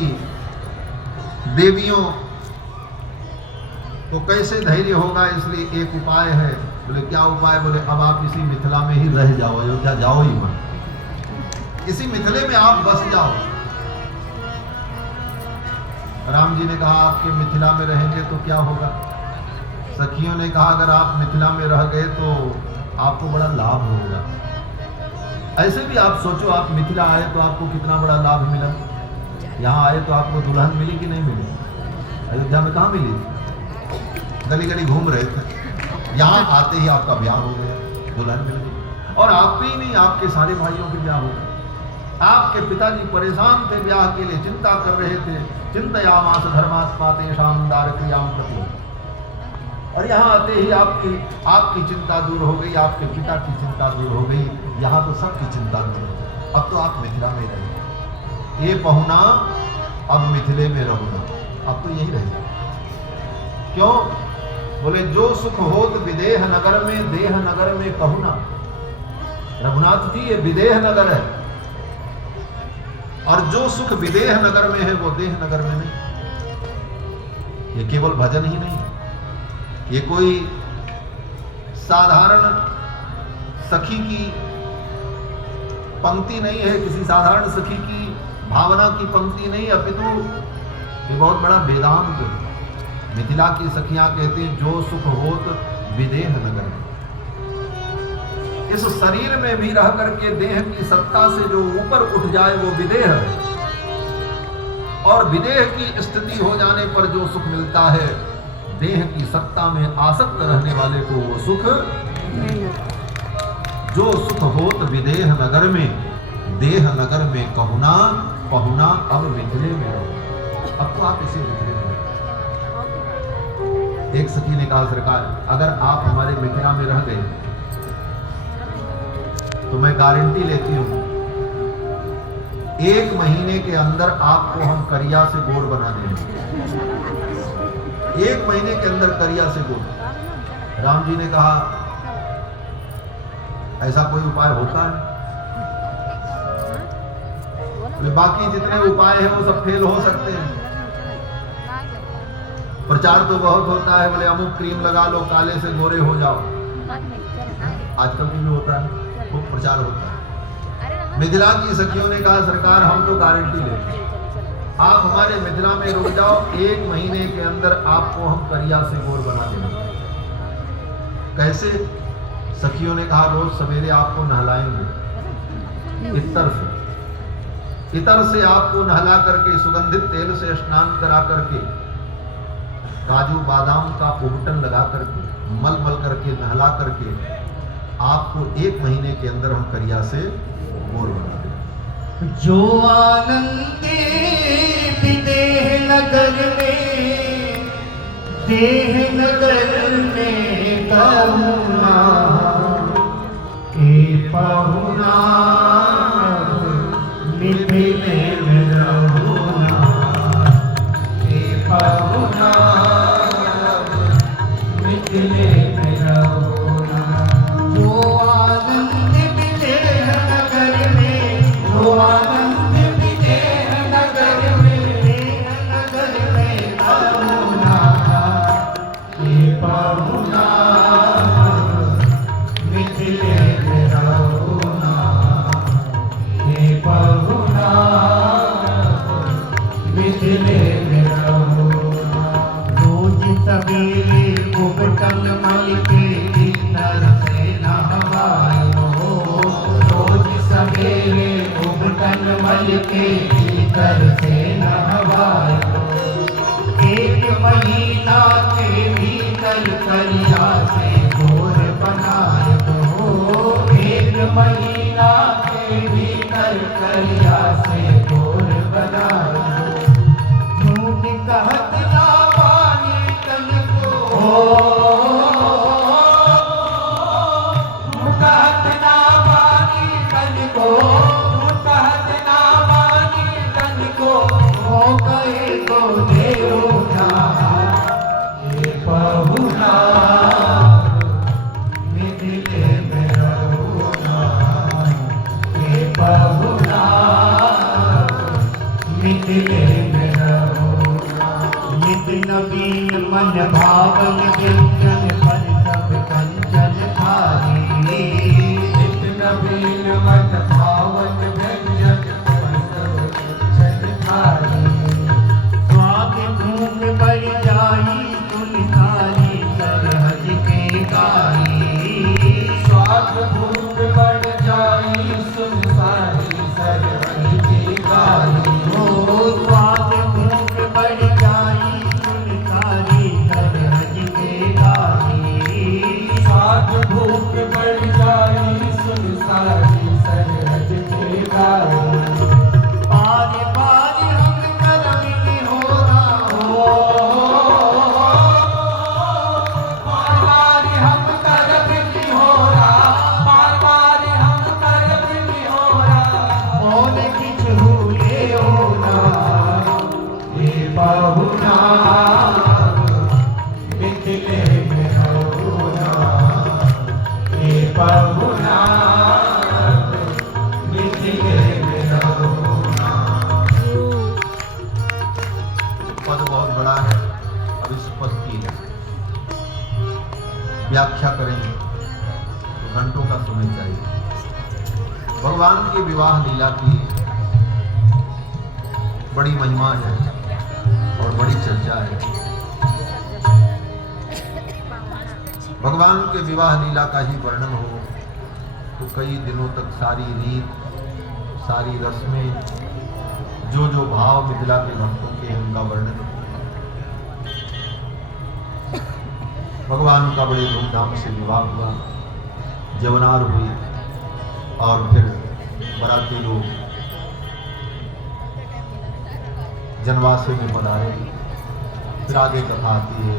की देवियों, तो कैसे धैर्य होगा? इसलिए एक उपाय है। बोले क्या उपाय? बोले अब आप इसी मिथिला में ही रह जाओ, अयोध्या जाओ ही मत, इसी मिथिले में आप बस जाओ। राम जी ने कहा आपके मिथिला में रहेंगे तो क्या होगा? सखियों ने कहा अगर आप मिथिला में रह गए तो आपको बड़ा लाभ होगा। ऐसे भी आप सोचो, आप मिथिला आए तो आपको कितना बड़ा लाभ मिला। यहाँ आए तो आपको दुल्हन मिली कि नहीं मिली? अयोध्या में कहाँ मिली? गली गली घूम रहे थे, यहाँ आते ही आपका ब्याह हो गया, दुल्हन मिल गई। और आपके ही नहीं, आपके सारे भाइयों के ब्याह हो गए। आपके पिताजी परेशान थे, ब्याह के लिए चिंता कर रहे थे। चिंतयामास धर्मात्मा तेषां दारक्रियां प्रति। और यहाँ आते ही आपकी चिंता दूर हो गई, आपके पिता की चिंता दूर हो गई। यहाँ तो सबकी चिंता दूर हो गई। अब तो आप मिथिला में रहे। ये पहुना अब मिथिले में रहुना, अब तो यही रहे। क्यों? बोले जो सुख होत विदेह नगर में, देह नगर में कहूना। रघुनाथ जी ये विदेह नगर है, और जो सुख विदेह नगर में है वो देह नगर में नहीं। ये केवल भजन ही नहीं है, ये कोई साधारण सखी की पंक्ति नहीं है, किसी साधारण सखी की भावना की पंक्ति नहीं, अपितु ये बहुत बड़ा वेदांत है। मिथिला की सखियां कहती हैं जो सुख होत विदेह नगर में। इस शरीर में भी रह करके देह की सत्ता से जो ऊपर उठ जाए वो विदेह है, और विदेह की स्थिति हो जाने पर जो सुख मिलता है, देह की सत्ता में आसक्त रहने वाले को वो सुख नहीं। जो सुख होत विदेह नगर में, देह नगर में कहूना, पहुना अब मिथिले में रहो। अब तो आप इसी मिथिले में। एक सखी ने कहा सरकार अगर आप हमारे मिथिला में रह गए तो मैं गारंटी लेती हूं 1 महीने के अंदर आपको हम करिया से गोर बना देंगे। 1 महीने के अंदर करिया से गोर। राम जी ने कहा ऐसा कोई उपाय होता है? बाकी जितने उपाय हैं वो सब फेल हो सकते हैं। प्रचार तो बहुत होता है, बोले अमुक क्रीम लगा लो काले से गोरे हो जाओ, आजकल भी होता है, वो प्रचार होता है। मिथिला की सखियों ने कहा सरकार हम तो गारंटी लेते हैं, आप हमारे मिथिला में रुक जाओ, 1 महीने के अंदर आपको हम करिया से गोर बना देंगे। कैसे? सखियों ने कहा रोज सवेरे आपको नहलाएंगे इतर से आपको नहला करके, सुगंधित तेल से स्नान करा करके, काजू बादाम का उबटन लगा करके, मल मल करके, नहला करके आपको 1 महीने के अंदर हम करिया से गोर बना देंगे। जो आनंदे विदेह नगर में, देह नगर में कहूना, ए पहुना मिथिले में रहुना, ए पहुना मिथिले में रहुना। जो आनंद विदेह नगर में, जो आनंद विदेह नगर में, देह नगर में कहूना, ए पहुना मिथिले में रहुना, ए पहुना मिथिले में रहुना। रोज सवेरे उबटन मल के भीतर से नहवायो, रोज सवेरे उबटन मल के भीतर से नहवायो। 1 महीना के भीतर करिया से गोर बनाए हो, 1 महीना के भीतर करिया से गोर बनाए हो। झूठ कहत ना पानी तन को, कहत ना पानी तन को, कहत ना पानी तन को, हो गए तो देव ये पहुना मिथिले में रहुना, ये पहुना मिथिले मिथिले में रहूँगा। नित नवीन मन भावन व्यंजन फल सब कंचन थारी। नित नवीन मन भावन व्यंजन फल सब कंचन थारी। स्वाद भूख बढ़ जाई सुनसारी सरहज के गाई। स्वाद भूख बढ़ जाई सुनसारी सरहज के गाई। ओ स्वाद भूख बढ़ जाई सुनसारी सरहज के गाई। स्वाद भूख बढ़ जाई सुनसारी सरहज के गाई। पार पार हम करमिन हो रहा पार पार हम करमिन हो रहा। पार पार हम करमिन हो रहा। और किछ हुए होना ये बहुना मिथिले में होना। ये बहुना मिथिले में होना। पद बहुत बड़ा है, अब इस पद की व्याख्या करेंगे तो घंटों का समय चाहिए। भगवान की विवाह लीला की बड़ी महिमा है और बड़ी चर्चा है। भगवान के विवाह लीला का ही वर्णन हो तो कई दिनों तक सारी रीत, सारी रस्में, जो जो भाव मिथिला के भक्तों के हैं उनका वर्णन हो। भगवान का बड़े धूमधाम से विवाह हुआ, जवनार हुई और फिर बराती लोग जनवासे में पधारे। फिर आगे कथा आती है